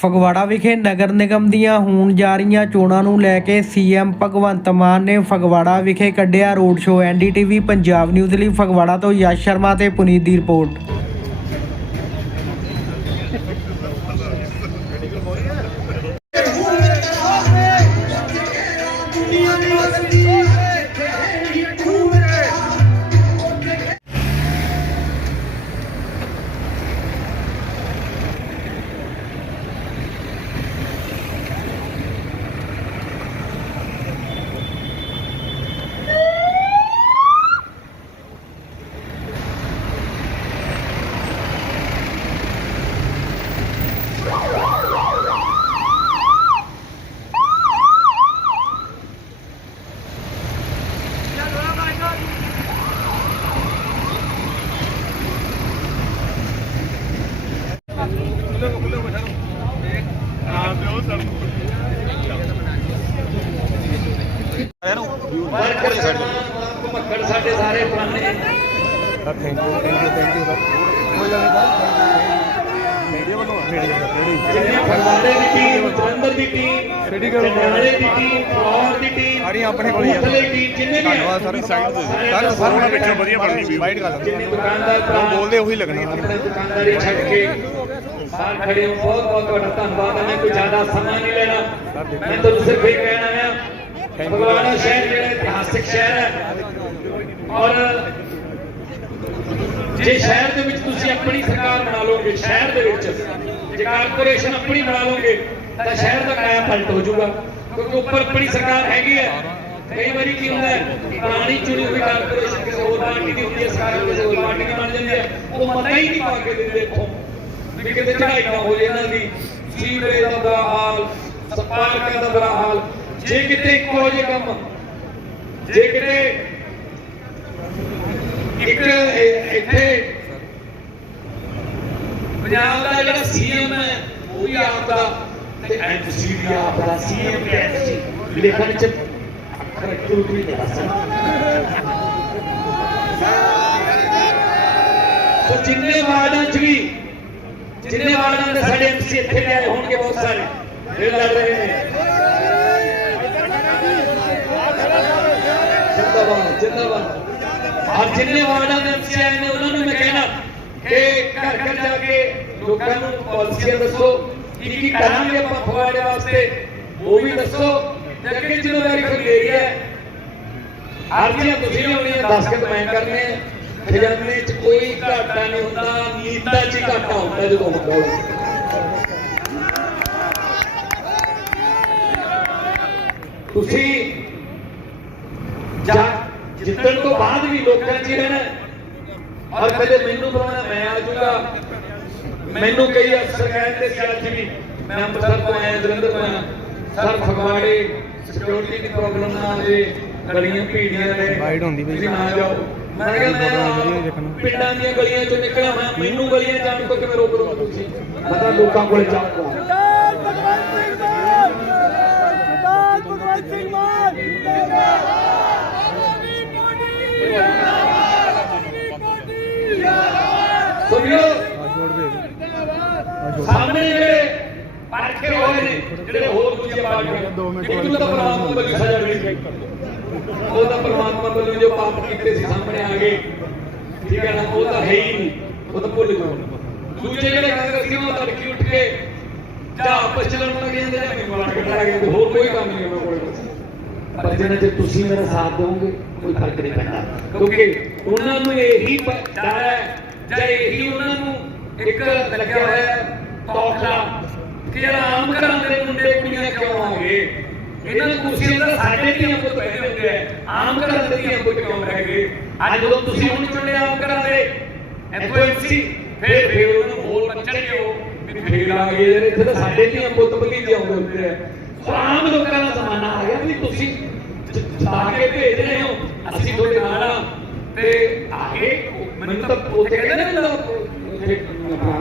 ਫਗਵਾੜਾ ਵਿਖੇ ਨਗਰ ਨਿਗਮ ਦੀਆਂ ਹੋਣ ਜਾ ਰਹੀਆਂ ਚੋਣਾਂ ਨੂੰ ਲੈ ਕੇ ਸੀਐਮ ਭਗਵੰਤ ਮਾਨ ਨੇ ਫਗਵਾੜਾ ਵਿਖੇ ਕੱਢਿਆ road show NDTV Punjab news ਲਈ ਫਗਵਾੜਾ ਤੋਂ ਯਸ਼ ਸ਼ਰਮਾ ਤੇ ਪੁਨੀਤ ਦੀ ਰਿਪੋਰਟ। ਘੁਮੱਕੜ ਸਾਡੇ ਸਾਰੇ ਪੁਰਾਣੇ। ਜਿੰਨੇ ਫਗਵਾੜੇ ਦੀ ਟੀਮ ਜਲੰਧਰ ਦੀ ਟੀਮ ਜਨਾਲੇ ਦੀ ਟੀਮ ਫਲੋਰ ਦੀ ਟੀਮ ਸਾਰੀਆਂ ਆਪਣੇ ਕੋਲ ਹੀ ਆ। ਦੀ ਜਿੰਨੇ ਵੀ ਧੰਨਵਾਦ ਸਰ ਸਾਈਡ ਤੇ। ਸਰ ਸਰ ਉਹਨਾਂ ਪਿੱਛੇ ਵਧੀਆ ਬਣਦੀ ਵੀ ਵਾਈਟ ਗੱਲ ਜਿੰਨੇ ਦੁਕਾਨਦਾਰ ਬੋਲਦੇ ਉਹੀ ਲੱਗਣਾ ਆਪਣੇ ਦੁਕਾਨਦਾਰੀ ਛੱਡ ਕੇ ਸਾਰ ਖੜੇ ਹੋ। ਬਹੁਤ ਬਹੁਤ ਤੁਹਾਡਾ ਧੰਨਵਾਦ। ਮੈਂ ਕੋਈ ਜ਼ਿਆਦਾ ਸਮਾਂ ਨਹੀਂ ਲੈਣਾ। ਮੈਂ ਤੁਹਾਨੂੰ ਸਿਰਫ ਇਹ ਕਹਿਣਾ ਹੈ ਫਗਵਾੜਾ ਸ਼ਹਿਰ ਜਿਹੜਾ ਇਤਿਹਾਸਿਕ ਸ਼ਹਿਰ ਹੈ ਔਰ ਜੇ ਸ਼ਹਿਰ ਦੇ ਵਿੱਚ ਤੁਸੀਂ ਆਪਣੀ ਸਰਕਾਰ ਬਣਾ ਲਓਗੇ ਸ਼ਹਿਰ ਦੇ ਵਿੱਚ ਜੇ ਕਾਰਪੋਰੇਸ਼ਨ ਆਪਣੀ ਬਣਾ ਲਓਗੇ ਤਾਂ ਸ਼ਹਿਰ ਦਾ ਕਾਇਆ ਪਲਟ ਹੋ ਜਾਊਗਾ ਕਿਉਂਕਿ ਉੱਪਰ ਆਪਣੀ ਸਰਕਾਰ ਹੈਗੀ ਹੈ ਕਈ ਵਾਰੀ ਕੀ ਹੁੰਦਾ ਹੈ ਪੁਰਾਣੀ ਚੁਣੀ ਹੋਈ ਕਾਰਪੋਰੇਸ਼ਨ ਕਿਸੇ ਹੋਰ ਪਾਰਟੀ ਦੀ ਹੁੰਦੀ ਹੈ ਸਰਕਾਰ ਕਿਸੇ ਹੋਰ ਪਾਰਟੀ ਦੀ ਬਣ ਜਾਂਦੀ ਹੈ ਉਹ ਮਤਾ ਹੀ ਨਹੀਂ ਪਾ ਕੇ ਦਿੰਦੇ ਇੱਥੋਂ ਵੀ ਕਿਤੇ ਚੜਾਈ ਨਾ ਹੋ ਜੇ ਇਹਨਾਂ ਦੀ ਸੀਵਰੇਜ ਦਾ ਬੁਰਾ ਹਾਲ ਸਪਾਰਕਾਂ ਦਾ ਬੁਰਾ ਹਾਲ ਜੇ ਕਿਤੇ ਇੱਕੋ ਜਿਹੇ ਕੰਮ, ਜੇ ਕਿਤੇ ਇੱਕ ਇੱਥੇ ਪੰਜਾਬ ਦਾ ਜਿਹੜਾ ਸੀਐਮ ਹੈ, ਉਹ ਵੀ ਆਪ ਦਾ ਤੇ ਐਮਸੀ ਵੀ ਆਪ ਦਾ ਸੀਐਮ ਤੇ ਐਮਸੀ ਲਿਖਣ ਚ ਅੱਖਰ ਟੁੱਟ ਨਹੀਂ ਦੱਸਣ ਸੋ ਜਿੰਨੇ ਵਾਰਡਾਂ ਚ ਵੀ, ਜਿੰਨੇ ਵਾਰਡਾਂ ਦੇ ਸਾਡੇ ਐਮਸੀ ਇੱਥੇ ਆਏ ਹੋਣਗੇ ਬਹੁਤ ਸਾਰੇ ਇਹ ਲੜ ਰਹੇ ਨੇ। ਜਿੰਦਾਬਾਦ ਜਿੰਦਾਬਾਦ। ਔਰ ਜਿੰਨੇ ਵਾਰਡਾਂ ਦੇ ਐਮਸੀ ਆਏ ਨੇ, ਉਹਨਾਂ ਨੂੰ ਮੈਂ ਕਹਿਣਾ ਕਿ ਘਰ ਘਰ ਜਾ ਕੇ ਲੋਕਾਂ ਨੂੰ ਪਾਲਿਸੀਆਂ ਦੱਸੋ ਕੀ ਕੀ ਕਰਾਂਗੇ ਆਪਾਂ ਫਵਾੜੇ ਵਾਸਤੇ, ਉਹ ਵੀ ਦੱਸੋ, ਤੇ ਅੱਗੇ ਜ਼ਿੰਮੇਵਾਰੀ ਕੋਈ ਲੈ ਰਹੀ ਹੈ ਤੁਸੀਂ ਹੋਣੀਆਂ ਦਸਖਤ ਮੈਂ ਕਰਨੇ ਖਜ਼ਾਨੇ 'ਚ ਕੋਈ ਘਾਟਾ ਨਹੀਂ ਹੁੰਦਾ, ਨੀਤਾਂ 'ਚ ਘਾਟਾ ਹੁੰਦਾ ਜਦੋਂ ਹੁੰਦਾ ਤੁਸੀਂ ਜਿੱਤਣ ਤੋਂ ਬਾਅਦ ਵੀ ਲੋਕਾਂ 'ਚ ਰਹਿਣਾ ਔਰ ਕਦੇ ਮੈਨੂੰ ਬੁਲਾਉਣਾ ਮੈਂ ਆ ਜਾਊਗਾ। ਮੈਨੂੰ ਕਈ ਅਫਸਰ ਕਹਿੰਦੇ ਸੀ ਅੱਜ ਵੀ ਮੈਂ ਅੰਮ੍ਰਿਤਸਰ ਤੋਂ ਆਇਆ ਜਲੰਧਰ ਤੋਂ ਆਇਆ। ਸਰ ਫਗਵਾੜੇ ਸਿਕਿਉਰਿਟੀ ਦੀ ਪ੍ਰੋਬਲਮ ਨਾ ਆ ਜੇ ਗਲੀਆਂ ਭੀੜੀਆਂ ਨੇ Wide ਹੁੰਦੀ। ਤੁਸੀਂ ਨਾ ਜਾਓ। ਮੈਂ ਕਿਹਾ ਮੈਂ ਪਿੰਡਾਂ ਦੀਆਂ ਗਲੀਆਂ ਚੋਂ ਨਿਕਲਿਆ ਹੋਇਆ ਮੈਨੂੰ ਗਲੀਆਂ ਜਾਣ ਤੋਂ ਕਿਵੇਂ ਰੋਕ ਲਓ ਤੁਸੀਂ? ਮੈਂ ਤਾਂ ਲੋਕਾਂ ਕੋਲੇ ਜਾਊਂਗਾ ਭਗਵੰਤ ਸਿੰਘ ਮਾਨ! ਭਗਵੰਤ ਸਿੰਘ ਮਾਨ! ਸੁਣਿਓ। ਸਾਹਮਣੇ ਜਿਹੜੇ ਪਰਖੇ ਹੋਏ ਨੇ ਜਿਹੜੇ ਹੋਰ ਦੂਜੀਆਂ ਪਾਰਟੀਆਂ ਇੱਕ ਨੂੰ ਤਾਂ ਪਰਮਾਤਮਾ ਵੱਲੋਂ ਸਜ਼ਾ ਮਿਲੀ ਉਹ ਤਾਂ ਪਰਮਾਤਮਾ ਵੱਲੋਂ ਜੋ ਪਾਪ ਕੀਤੇ ਸੀ ਸਾਹਮਣੇ ਆ ਗਏ। ਠੀਕ ਹੈ ਨਾ ਉਹ ਤਾਂ ਹੈ ਹੀ ਨਹੀਂ ਉਹ ਤਾਂ ਭੁੱਲ ਜਾਓ ਦੂਜੇ ਜਿਹੜੇ ਕਾਂਗਰਸੀ ਉਹ ਤੜਕੀ ਉੱਠ ਕੇ ਜਾਂ ਆਪਸ ਚ ਲੜਨ ਲੱਗ ਜਾਂਦੇ ਜਾਂ ਮੈਨੂੰ ਲੜ ਲੱਗ ਜਾਂਦੇ ਹੋਰ ਕੋਈ ਕੰਮ ਨਹੀਂ ਉਹਨਾਂ ਕੋਲ। ਪਰ ਜਿਹਨਾਂ ਜੇ ਤੁਸੀਂ ਮੇਰਾ ਸਾਥ ਦਿਓਗੇ, ਕੋਈ ਫ਼ਰਕ ਨਹੀਂ ਪੈਂਦਾ। ਕਿਉਂਕਿ ਉਹਨਾਂ ਨੂੰ ਇਹੀ ਡਰ ਹੈ, ਜਾਂ ਇਹੀ ਉਹਨਾਂ ਨੂੰ ਇੱਕ ਲੱਗਿਆ ਹੋਇਆ ਹੈ ਤੌਖਲਾ ਕਿ ਯਾਰ ਆਮ ਘਰਾਂ ਦੇ ਮੁੰਡੇ ਕੁੜੀਆਂ ਕਿਉਂ ਆ ਇਹਨਾਂ ਨੂੰ ਕੁਰਸੀਆਂ ਦਾ ਸਾਡੇ ਧੀਆਂ ਪੁੱਤ ਬੈਠੇ ਹੁੰਦੇ ਆ, ਆਮ ਘਰਾਂ ਦੇ ਧੀਆਂ ਪੁੱਤ ਕਿਉਂ ਰਹਿ ਗਏ ਅੱਜ ਜਦੋਂ ਤੁਸੀਂ ਹੁਣ ਚੁਣਿਆ ਆਮ ਘਰਾਂ ਦੇ, ਇੱਥੋਂ ਐਮਸੀ ਫਿਰ ਫਿਰ ਉਹਨਾਂ ਨੂੰ ਹੋਰ ਬੱਚਣਗੇ ਉਹ ਵੀ ਫੇਰ ਆ ਗਏ। ਇੱਥੇ ਤਾਂ ਸਾਡੇ ਧੀਆਂ ਪੁੱਤ ਭਤੀਜੇ ਆਉਂਦੇ ਹੁੰਦੇ ਆ। ਆਮ ਲੋਕਾਂ ਦਾ ਜ਼ਮਾਨਾ ਆ ਗਿਆ ਵੀ ਤੁਸੀਂ ਜਿਤਾ ਕੇ ਭੇਜ ਰਹੇ ਹੋ। ਅਸੀਂ ਤੁਹਾਡੇ ਨਾਲ ਆ। ਤੇ ਆਗੇ ਮੈਨੂੰ ਤਾਂ ਉੱਥੇ ਕਹਿੰਦੇ ਨੇ ਨਾ ਉੱਥੇ ਆਪਣਾ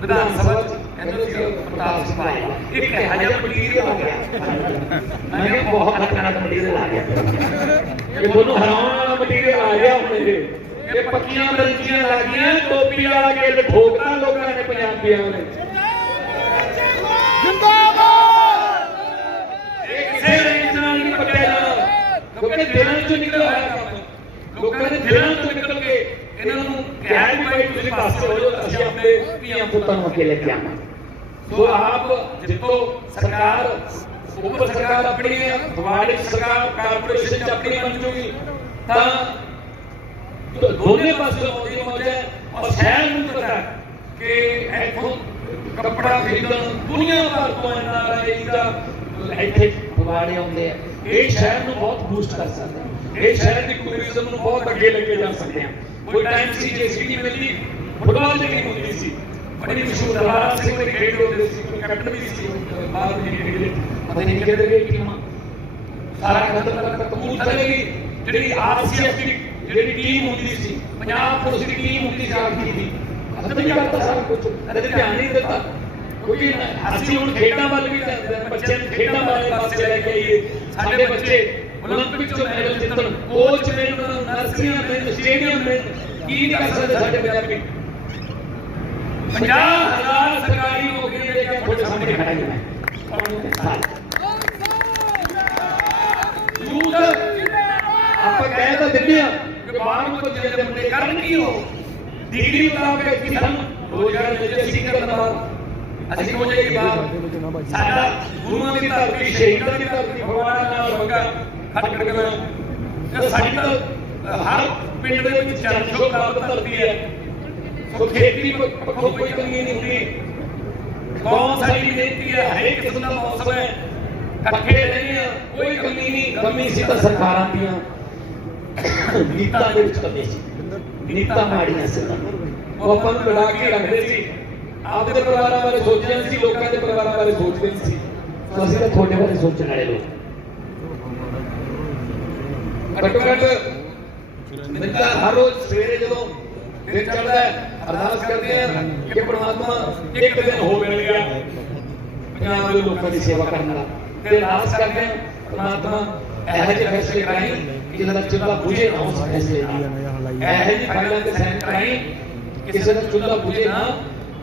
ਵਿਧਾਨ ਸਭਾ ਚ ਕਹਿੰਦੇ ਸੀ ਪ੍ਰਤਾਪ ਸਿੰਘ ਭਾਈ। ਇੱਕ ਇਹੋ ਜਿਹਾ ਮਟੀਰੀਅਲ ਆ ਗਿਆ? ਮੈਂ ਕਿਹਾ ਬਹੁਤ ਖਤਰਨਾਕ ਮਟੀਰੀਅਲ ਆ ਗਿਆ। ਇਹ ਤੁਹਾਨੂੰ ਹਰਾਉਣ ਵਾਲਾ ਮਟੀਰੀਅਲ ਆ ਗਿਆ ਹੁਣ ਇਹ। ਇਹ ਪੱਕੀਆਂ ਬਰੰਚੀਆਂ ਲੱਗੀਆਂ ਟੋਪੀ ਵਾਲਾ ਕੇ ਠੋਕਦਾ ਲੋਕਾਂ ਨੇ ਪੰਜਾਬੀਆਂ ਨੇ। ਚੋਂ ਨਿਕਲਿਆ ਹੋਇਆ ਕੰਮ ਲੋਕਾਂ ਦੇ ਦਿਲਾਂ ਤੋਂ ਨਿਕਲ ਕੇ ਇਹਨਾਂ ਨੂੰ ਕਿਹਾ ਵੀ ਭਾਈ ਤੁਸੀਂ ਪਾਸੇ ਹੋ ਜਾਓ, ਅਸੀਂ ਆਪਣੇ ਧੀਆਂ ਪੁੱਤਾਂ ਨੂੰ ਅੱਗੇ ਲੈ ਕੇ ਆਵਾਂਗੇ। ਸੋ ਆਪ ਜਿੱਤੋ, ਸਰਕਾਰ, ਉੱਪਰ ਸਰਕਾਰ ਆਪਣੀ ਹੈ ਸਰਕਾਰ ਕਾਰਪੋਰੇਸ਼ਨ ਚ ਆਪਣੀ ਬਣ ਜੂਗੀ ਤਾਂ ਦੋਨੇ ਪਾਸੇ ਮੌਜੀ ਮੌਜ ਹੈ ਔਰ ਸ਼ਹਿਰ ਨੂੰ ਪਤਾ ਕਿ ਇੱਥੋਂ ਕੱਪੜਾ ਖਰੀਦਣ, ਦੁਨੀਆ ਭਰ ਤੋਂ ਐਨਆਰਆਈ ਦਾ ਇੱਥੇ ਫਗਵਾੜੇ ਆਉਂਦੇ ਆ। ਇਹ ਸ਼ਹਿਰ ਨੂੰ ਬਹੁਤ ਬੂਸਟ ਕਰ ਸਕਦਾ ਹੈ। ਇਹ ਸ਼ਹਿਰ ਦੀ ਟੂਰਿਜ਼ਮ ਨੂੰ ਬਹੁਤ ਅੱਗੇ ਲੈ ਕੇ ਜਾ ਸਕਦੇ ਆ ਕੋਈ ਟਾਈਮ ਸੀ, ਜੇ ਸਿਟੀ ਮਿਲਦੀ ਫੁੱਟਬਾਲ ਦੀ ਟੀਮ ਹੁੰਦੀ ਸੀ। ਬੜੀ ਮਸ਼ਹੂਰ ਦਰਬਾਰ ਸਿੰਘ ਦੇ ਖੇਡ ਹੁੰਦੇ ਸੀ ਕੈਪਟਨ ਵੀ ਸੀ ਬਾਹਰ ਦੀ ਖੇਡ ਪਤਾ ਨਹੀਂ ਕਿਹਦੇ ਗਏ ਟੀਮਾਂ ਸਾਰਾ ਖਤਮ ਕਰ ਕਪੂਰਥਲੇ ਦੀ ਜਿਹੜੀ ਆਰਸੀਐਫ ਦੀ, ਜਿਹੜੀ ਟੀਮ ਹੁੰਦੀ ਸੀ ਪੰਜਾਬ ਪੁਲਿਸ ਦੀ ਟੀਮ ਹੁੰਦੀ ਸੀ ਆਰਪੀ ਦੀ। ਖਤਮ ਹੀ ਕਰਤਾ ਸਾਰਾ ਕੁਝ ਕਦੇ ਧਿਆਨ ਨਹੀਂ ਦਿੱਤਾ। ਕਿਉਂਕਿ ਅਸੀਂ ਹੁਣ ਖੇਡਾਂ ਵੱਲ ਵੀ ਜਾਂਦੇ ਹਾਂ ਬੱਚਿਆਂ ਨੂੰ ਖੇਡਾਂ ਵਾਲੇ ਪਾਸੇ ਲੈ ਕੇ ਆਈਏ ਸਾਡੇ ਬੱਚੇ 올림픽 ਚ ਮੈਡਲ ਜਿੱਤਣ ਕੋਚ ਨੇ ਉਹਨਾਂ ਨੂੰ ਨਰਸਰੀਆਂ ਨੇ ਸਟੇਡੀਅਮ ਨੇ ਕੀ ਨਹੀਂ ਕਰ ਸਕਦੇ ਸਾਡੇ ਪੰਜਾਬੀ 50000 ਸਰਕਾਰੀ ਨੌਕਰੀਆਂ ਦੇ ਕੇ ਤੁਹਾਡੇ ਸਾਹਮਣੇ ਖੜਾ ਹੀ ਮੈਂ ਸਾਲ ਯੂਥ ਆਪਾਂ ਕਹਿ ਤਾਂ ਦਿੰਦੇ ਆ ਕਿ ਬਾਹਰ ਨੂੰ ਕੋਈ ਜਿਹੜੇ ਮੁੰਡੇ ਕਰਨ ਕੀ ਹੋ ਡਿਗਰੀ ਮੁਤਾਬਕ ਕਿ ਸਾਨੂੰ ਰੋਜ਼ਗਾਰ ਮਿਲ ਜੇ ਅਸੀਂ ਕਰਨ ਬਾਹਰ ਅਸੀਂ ਹੋ ਜਾਈਏ ਬਾਹਰ ਸਾਡਾ ਗੁਰੂਆਂ ਦੀ ਧਰਤੀ, ਸ਼ਹੀਦਾਂ ਦੀ ਧਰਤੀ, ਫਗਵਾੜਾ ਨਾਲ ਵੰਗਾ ਖੱਟ ਖੜਕਣਾ ਸਾਡੀ ਤਾਂ ਹਰ ਪਿੰਡ ਦੇ ਵਿੱਚ ਚਰਚੋ ਪ੍ਰਾਪਤ ਧਰਤੀ ਹੈ। ਸੋ ਖੇਤੀ ਪੱਖੋਂ ਕੋਈ ਕਮੀ ਨਹੀਂ ਹੁੰਦੀ। ਕੌਮ ਸਾਡੀ ਮਿਹਨਤੀ ਹੈ, ਹਰੇਕ ਕਿਸਮ ਦਾ ਮੌਸਮ ਹੈ। ਇਕੱਠੇ ਰਹਿੰਦੇ ਆ, ਕੋਈ ਕਮੀ ਨਹੀਂ। ਕਮੀ ਸੀ ਤਾਂ ਸਰਕਾਰਾਂ ਦੀਆਂ। ਨੀਤਾਂ ਦੇ ਵਿੱਚ ਕਮੀ ਸੀ। ਨੀਤਾਂ ਮਾੜੀਆਂ ਸੀ ਉਹ ਆਪਾਂ ਨੂੰ ਲੜਾ ਕੇ ਰੱਖਦੇ ਸੀ। ਆਪਦੇ ਪਰਿਵਾਰਾਂ ਬਾਰੇ ਸੋਚਦੇ ਸੀ ਲੋਕਾਂ ਦੇ ਪਰਿਵਾਰਾਂ ਬਾਰੇ ਸੋਚਦੇ ਨਹੀਂ ਸੀ ਅਸੀਂ ਤਾਂ ਤੁਹਾਡੇ ਬਾਰੇ ਸੋਚਣ ਵਾਲੇ ਲੋਕ। ਘੱਟੋ ਘੱਟ ਮਿੱਤਰ ਹਰ ਰੋਜ਼ ਸਵੇਰੇ ਜਦੋਂ ਦਿਨ ਚੜ੍ਹਦਾ ਹੈ ਅਰਦਾਸ ਕਰਦੇ ਆ ਕਿ ਪ੍ਰਮਾਤਮਾ ਇੱਕ ਦਿਨ ਹੋ ਮਿਲ ਗਿਆ ਪੰਜਾਬ ਦੇ ਲੋਕਾਂ ਦੀ ਸੇਵਾ ਕਰਨ ਦਾ ਤੇ ਅਰਦਾਸ ਕਰਦੇ ਆ ਪ੍ਰਮਾਤਮਾ ਇਹੋ ਜਿਹੇ ਫੈਸਲੇ ਕਰਾਈ ਕਿ ਜਿਹਦਾ ਚੁੱਲ੍ਹਾ ਬੁਝੇ ਨਾ ਉਸ ਫੈਸਲੇ ਨਾਲ। ਇਹੋ ਜਿਹੇ ਫਾਈਲਾਂ ਤੇ ਸਾਈਨ ਕਰਾਈ ਕਿਸੇ ਦਾ ਚੁੱਲ੍ਹਾ ਬੁਝੇ ਨਾ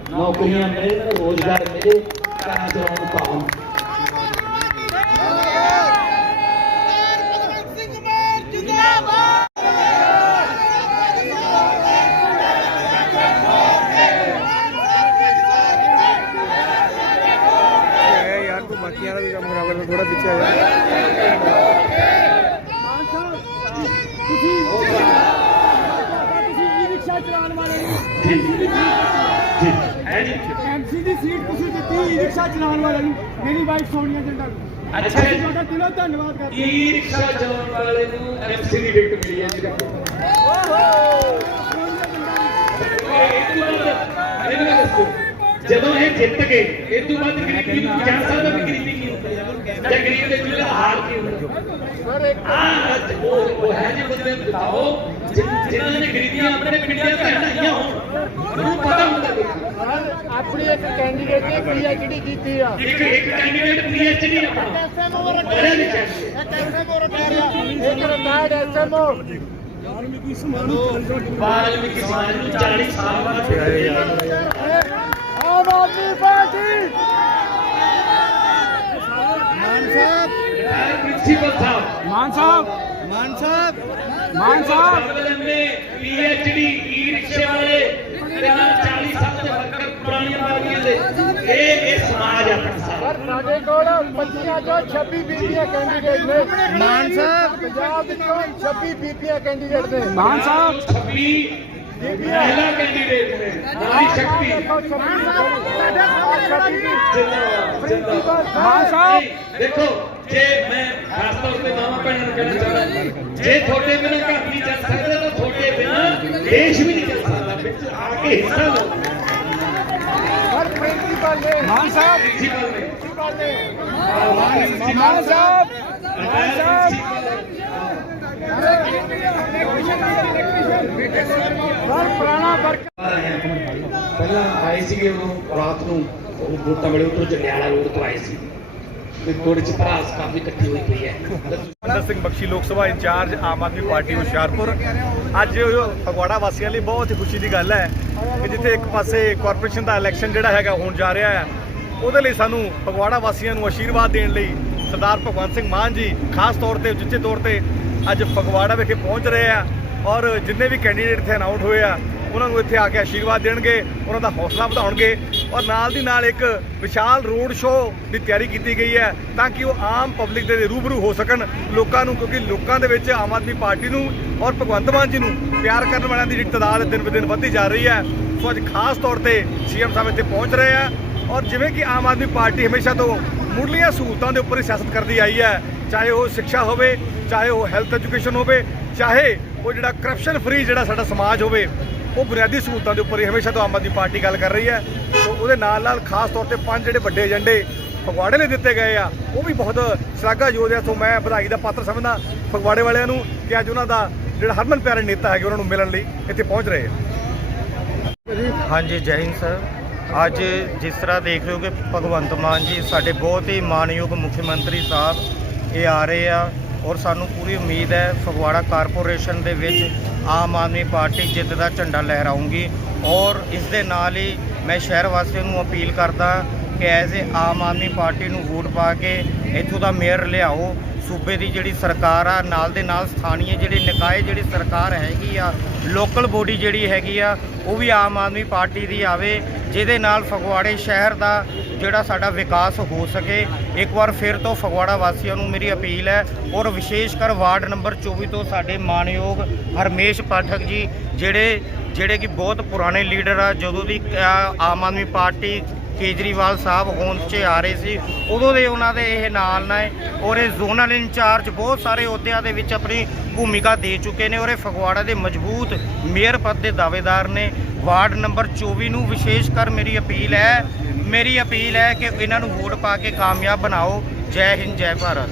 ਨੌਕਰੀਆਂ ਰੋਜ਼ਗਾਰ ਮਿਲੇ ਘਰਾਂ ਚਲਾਉਣ ਨੂੰ ਪਾਉਣ ਭਗਵੰਤ ਸਿੰਘ ਮਾਨ ਜਿੰਦਾਬਾਦ ਹੈ ਯਾਰ ਤੂੰ ਬਾਕੀਆਂ ਦਾ ਵੀ ਕੰਮ ਖਰਾਬ ਕਰਦਾ ਥੋੜਾ ਪਿੱਛੇ ਆ ਜਾ ਤੁਸੀਂ ਤੁਸੀਂ ਈ ਰਿਕਸ਼ਾ ਚਲਾਉਣ ਵਾਲੇ ਨੂੰ ਹੈ ਜੀ ਐਮਸੀ ਦੀ ਸੀਟ ਤੁਸੀਂ ਦਿੱਤੀ ਈ ਰਿਕਸ਼ਾ ਚਲਾਉਣ ਵਾਲੇ ਨੂੰ। ਮੇਰੀ ਵਾਈਫ ਸੋਨੀਆ ਜਿੰਦਾ ਨੂੰ ਅੱਛਾ ਜੀ। ਤੁਹਾਡਾ ਦਿਲੋਂ ਧੰਨਵਾਦ ਕਰਦੇ। ਈ ਰਿਕਸ਼ਾ ਚਲਾਉਣ ਵਾਲੇ ਨੂੰ ਐਮਸੀ ਦੀ ਟਿਕਟ ਮਿਲੀ ਹੈ ਜੀ। ਜਦੋਂ ਇਹ ਜਿੱਤ ਗਏ ਇਹ ਤੋਂ ਬਾਅਦ ਗਰੀਬੀ ਨੂੰ ਜਾਣ ਸਕਦਾ ਵੀ ਗਰੀਬੀ ਕੀ ਹੁੰਦੀ ਹੈ? ਜਾਂ ਗਰੀਬ ਦੇ ਚੁੱਲ੍ਹੇ ਦਾ ਹਾਲ ਕੀ ਹੁੰਦਾ ਹਾਂ। ਉਹ ਉਹ ਹੈ ਜੀ ਬੰਦੇ ਨੂੰ ਬਤਾਓ ਜਿਨ੍ਹਾਂ ਨੇ ਗਰੀਬੀਆਂ ਆਪਣੇ ਪਿੰਡਾਂ ਤੇ ਹਟਾਈਆਂ ਹੋਣ। ਉਹਨੂੰ ਪਤਾ ਹੁੰਦਾ ਆਪਣੀ ਇੱਕ ਕੈਂਡੀਡੇਟ ਨੇ ਪੀਐਚਡੀ ਕੀਤੀ ਆ। ਇੱਕ ਇੱਕ ਕੈਂਡੀਡੇਟ ਪੀਐਚਡੀ ਆਪਣਾ ਐਸਐਮਓ ਸੀ। ਇੱਕ ਐਸਐਮਓ ਰਿਟਾਇਰ ਇੱਕ ਰਿਟਾਇਰਡ ਐਸਐਮਓ ਬਾਲਮੀਕੀ ਸਮਾਜ ਨੂੰ 40 ਸਾਲ ਬਾਅਦ ਆਮ ਆਦਮੀ ਪਾਰਟੀ। ਮਾਨ ਸਾਹਿਬ। ਪ੍ਰਿੰਸੀਪਲ ਸਾਹਿਬ। ਮਾਨ ਸਾਹਿਬ। ਮਾਨ ਸਾਹਿਬ। ਮਾਨ ਸਾਹਿਬ। ਨੇ ਪੀਐਚਡੀ ਈ ਰਿਕਸ਼ੇ ਵਾਲੇ ਇਹਨਾਂ 40 ਸਾਲ ਦੇ ਵਰਕਰ ਪੁਰਾਣੀਆਂ ਪਾਰਟੀਆਂ ਦੇ। ਇਹ ਇਹ ਸਮਾਜ ਆਪਣਾ ਸਾਰਾ। ਸਾਡੇ ਕੋਲ 25 ਚੋਂ 26 ਬੀਬੀਆਂ ਕੈਂਡੀਡੇਟ ਨੇ। ਮਾਨ ਸਾਹਿਬ। ਪੰਜਾਬ ਵਿੱਚੋਂ 26 ਬੀਬੀਆਂ ਕੈਂਡੀਡੇਟ ਨੇ। ਮਾਨ ਸਾਹਿਬ। 26 ਮਹਿਲਾ ਕੈਂਡੀਡੇਟ ਨੇ ਨਾਰੀ ਸ਼ਕਤੀ। ਜਿੰਦਾਬਾਦ ਜਿੰਦਾਬਾਦ। ਮਾਨ ਸਾਹਿਬ। ਦੇਖੋ ਜੇ ਮੈਂ ਖਾਸ ਤੌਰ ਤੇ ਮਾਮਾ ਭੈਣਾਂ ਨੂੰ ਕਹਿਣਾ ਚਾਹੁੰਦਾ ਜੇ ਤੁਹਾਡੇ ਬਿਨਾਂ ਘਰ ਨਹੀਂ ਚੱਲ ਸਕਦਾ ਤਾਂ ਤੁਹਾਡੇ ਬਿਨਾਂ ਦੇਸ਼ ਵੀ ਨਹੀਂ ਚੱਲ ਸਕਦਾ। ਵਿੱਚ ਆ ਕੇ ਹਿੱਸਾ ਲਓ ਪੁਰਾਣਾ ਵਰਕ ਪਹਿਲਾਂ ਆਏ ਸੀਗੇ ਉਹ ਰਾਤ ਨੂੰ, ਉਹ ਵੋਟਾਂ ਵੇਲੇ ਉਧਰ ਜੰਡਿਆਲਾ ਰੋਡ ਤੋਂ ਆਏ ਸੀ। ਤੇ ਥੋੜੇ ਚ ਭਰਾਸ ਕਾਫੀ ਇਕੱਠੀ ਹੋਈ ਪਈ ਹੈ। ਅੰਦਰ ਸਿੰਘ ਬਖਸ਼ੀ ਲੋਕ ਸਭਾ ਇੰਚਾਰਜ, ਆਮ ਆਦਮੀ ਪਾਰਟੀ ਹੁਸ਼ਿਆਰਪੁਰ। ਅੱਜ ਫਗਵਾੜਾ ਵਾਸੀਆਂ ਲਈ ਬਹੁਤ ਹੀ ਖੁਸ਼ੀ ਦੀ ਗੱਲ ਹੈ ਕਿ ਜਿੱਥੇ ਇੱਕ ਪਾਸੇ ਕਾਰਪੋਰੇਸ਼ਨ ਦਾ ਇਲੈਕਸ਼ਨ ਜਿਹੜਾ ਹੈਗਾ ਹੋਣ ਜਾ ਰਿਹਾ ਹੈ, ਉਹਦੇ ਲਈ ਸਾਨੂੰ ਫਗਵਾੜਾ ਵਾਸੀਆਂ ਨੂੰ ਆਸ਼ੀਰਵਾਦ ਦੇਣ ਲਈ ਸਰਦਾਰ ਭਗਵੰਤ ਸਿੰਘ ਮਾਨ ਜੀ, ਖਾਸ ਤੌਰ ਤੇ ਉੱਚੇ ਤੌਰ ਤੇ ਅੱਜ ਫਗਵਾੜਾ ਵਿਖੇ ਪਹੁੰਚ ਰਹੇ ਆ ਔਰ ਜਿੰਨੇ ਵੀ ਕੈਂਡੀਡੇਟ ਇੱਥੇ ਅਨਾਉਂਟ ਹੋਏ ਆ, ਉਹਨਾਂ ਨੂੰ ਇੱਥੇ ਆ ਕੇ ਆਸ਼ੀਰਵਾਦ ਦੇਣਗੇ, ਉਹਨਾਂ ਦਾ ਹੌਸਲਾ ਵਧਾਉਣਗੇ ਔਰ ਨਾਲ ਦੀ ਨਾਲ ਇੱਕ ਵਿਸ਼ਾਲ ਰੋਡ ਸ਼ੋਅ ਦੀ ਤਿਆਰੀ ਕੀਤੀ ਗਈ ਹੈ ਤਾਂ ਕਿ ਉਹ ਆਮ ਪਬਲਿਕ ਦੇ ਰੂਬਰੂ ਹੋ ਸਕਣ, ਲੋਕਾਂ ਨੂੰ ਕਿਉਂਕਿ ਲੋਕਾਂ ਦੇ ਵਿੱਚ ਆਮ ਆਦਮੀ ਪਾਰਟੀ ਨੂੰ ਔਰ ਭਗਵੰਤ ਮਾਨ ਜੀ ਨੂੰ ਪਿਆਰ ਕਰਨ ਵਾਲਿਆਂ ਦੀ ਜਿਹੜੀ ਤਾਦਾਦ ਦਿਨ ਬ ਦਿਨ ਵੱਧਦੀ ਜਾ ਰਹੀ ਹੈ। ਸੋ ਅੱਜ ਖਾਸ ਤੌਰ ਤੇ ਸੀਐਮ ਸਾਹਿਬ ਇੱਥੇ ਪਹੁੰਚ ਰਹੇ ਆ ਔਰ ਜਿਵੇਂ ਕਿ ਆਮ ਆਦਮੀ ਪਾਰਟੀ ਹਮੇਸ਼ਾ ਤੋਂ ਮੁੱਢਲੀਆਂ ਸਹੂਲਤਾਂ ਦੇ ਉੱਪਰ ਹੀ ਸਿਆਸਤ ਕਰਦੀ ਆਈ ਹੈ ਚਾਹੇ ਉਹ ਸਿੱਖਿਆ ਹੋਵੇ, ਚਾਹੇ ਉਹ ਹੈਲਥ ਐਜੂਕੇਸ਼ਨ ਹੋਵੇ, ਚਾਹੇ ਉਹ ਜਿਹੜਾ ਕਰਪਸ਼ਨ ਫਰੀ ਜਿਹੜਾ ਸਾਡਾ ਸਮਾਜ ਹੋਵੇ, ਉਹ ਬੁਨਿਆਦੀ ਸਹੂਲਤਾਂ ਦੇ ਉੱਪਰ ਹੀ ਹਮੇਸ਼ਾ ਤੋਂ ਆਮ ਆਦਮੀ ਪਾਰਟੀ ਗੱਲ ਕਰ ਰਹੀ ਹੈ। ਸੋ ਉਹਦੇ ਨਾਲ ਨਾਲ ਖਾਸ ਤੌਰ ਤੇ ਪੰਜ ਜਿਹੜੇ ਵੱਡੇ ਏਜੰਡੇ ਫਗਵਾੜੇ ਲਈ ਦਿੱਤੇ ਗਏ ਆ, ਉਹ ਵੀ ਬਹੁਤ ਸ਼ਲਾਘਾਯੋਗ ਆ। ਸੋ ਮੈਂ ਵਧਾਈ ਦਾ ਪਾਤਰ ਸਮਝਦਾ ਫਗਵਾੜੇ ਵਾਲਿਆਂ ਨੂੰ ਕਿ ਅੱਜ ਉਹਨਾਂ ਦਾ ਜਿਹੜਾ ਹਰਮਨ ਪਿਆਰੇ ਨੇਤਾ ਹੈਗੇ, ਉਹਨਾਂ ਨੂੰ ਮਿਲਣ ਲਈ ਇੱਥੇ ਪਹੁੰਚ ਰਹੇ ਆ। ਹਾਂਜੀ, ਜੈ ਹਿੰਦ ਸਰ। ਅੱਜ ਜਿਸ ਤਰ੍ਹਾਂ ਦੇਖ ਰਹੇ ਹੋ ਕਿ ਭਗਵੰਤ ਮਾਨ ਜੀ ਸਾਡੇ ਬਹੁਤ ਹੀ ਮਾਨਯੋਗ ਮੁੱਖ ਮੰਤਰੀ ਸਾਹਿਬ ਇਹ ਆ ਰਹੇ ਆ ਔਰ ਸਾਨੂੰ ਪੂਰੀ ਉਮੀਦ ਹੈ ਫਗਵਾੜਾ ਕਾਰਪੋਰੇਸ਼ਨ ਦੇ ਵਿੱਚ ਆਮ ਆਦਮੀ ਪਾਰਟੀ ਜਿੱਤ ਦਾ ਝੰਡਾ ਲਹਿਰਾਊਗੀ ਔਰ ਇਸ ਦੇ ਨਾਲ ਹੀ ਮੈਂ ਸ਼ਹਿਰ ਵਾਸੀਆਂ ਨੂੰ ਅਪੀਲ ਕਰਦਾ ਕਿ as a Aam Aadmi party ਨੂੰ ਵੋਟ ਪਾ ਕੇ ਇੱਥੋਂ ਦਾ ਮੇਅਰ ਲਿਆਓ। ਸੂਬੇ ਦੀ ਜਿਹੜੀ ਸਰਕਾਰ ਆ, ਨਾਲ ਦੇ ਨਾਲ ਸਥਾਨੀय ਜਿਹੜੀ ਨਿਕਾਏ ਜਿਹੜੀ ਸਰਕਾਰ ਹੈਗੀ ਆ, ਲੋਕਲ ਬੋਡੀ ਜਿਹੜੀ ਹੈਗੀ ਆ, ਉਹ ਵੀ ਆਮ ਆਦਮੀ ਪਾਰਟੀ ਦੀ ਆਵੇ, ਜਿਹਦੇ ਨਾਲ ਫਗਵਾੜੇ ਸ਼ਹਿਰ ਦਾ ਜਿਹੜਾ ਸਾਡਾ ਵਿਕਾਸ ਹੋ ਸਕੇ। ਇੱਕ ਵਾਰ ਫਿਰ ਤੋਂ ਫਗਵਾੜਾ ਵਾਸੀਆਂ ਨੂੰ ਮੇਰੀ ਅਪੀਲ ਹੈ ਔਰ ਵਿਸ਼ੇਸ਼ ਕਰ ਵਾਰਡ ਨੰਬਰ 24 ਤੋਂ ਸਾਡੇ ਮਾਨਯੋਗ ਹਰਮੇਸ਼ ਪਾਠਕ ਜੀ, ਜਿਹੜੇ ਜਿਹੜੇ ਕਿ ਬਹੁਤ ਪੁਰਾਣੇ ਲੀਡਰ ਆ, ਜਦੋਂ ਦੀ ਆਮ ਆਦਮੀ ਪਾਰਟੀ ਕੇਜਰੀਵਾਲ ਸਾਹਿਬ ਹੋਂਦ 'ਚ ਆ ਰਹੇ ਸੀ, ਉਦੋਂ ਦੇ ਉਹਨਾਂ ਦੇ ਇਹ ਨਾਲ ਨੇ ਔਰ ਇਹ ਜ਼ੋਨਲ ਇੰਚਾਰਜ ਬਹੁਤ ਸਾਰੇ ਅਹੁਦਿਆਂ ਦੇ ਵਿੱਚ ਆਪਣੀ ਭੂਮਿਕਾ ਦੇ ਚੁੱਕੇ ਨੇ ਔਰ ਇਹ ਫਗਵਾੜਾ ਦੇ ਮਜ਼ਬੂਤ ਮੇਅਰ ਪਦ ਦੇ ਦਾਅਵੇਦਾਰ ਨੇ। ਵਾਰਡ ਨੰਬਰ 24 ਨੂੰ ਵਿਸ਼ੇਸ਼ ਕਰ ਮੇਰੀ ਅਪੀਲ ਹੈ ਮੇਰੀ ਅਪੀਲ ਹੈ ਕਿ ਇਹਨਾਂ ਨੂੰ ਵੋਟ ਪਾ ਕੇ ਕਾਮਯਾਬ ਬਣਾਓ। ਜੈ ਹਿੰਦ, ਜੈ ਭਾਰਤ।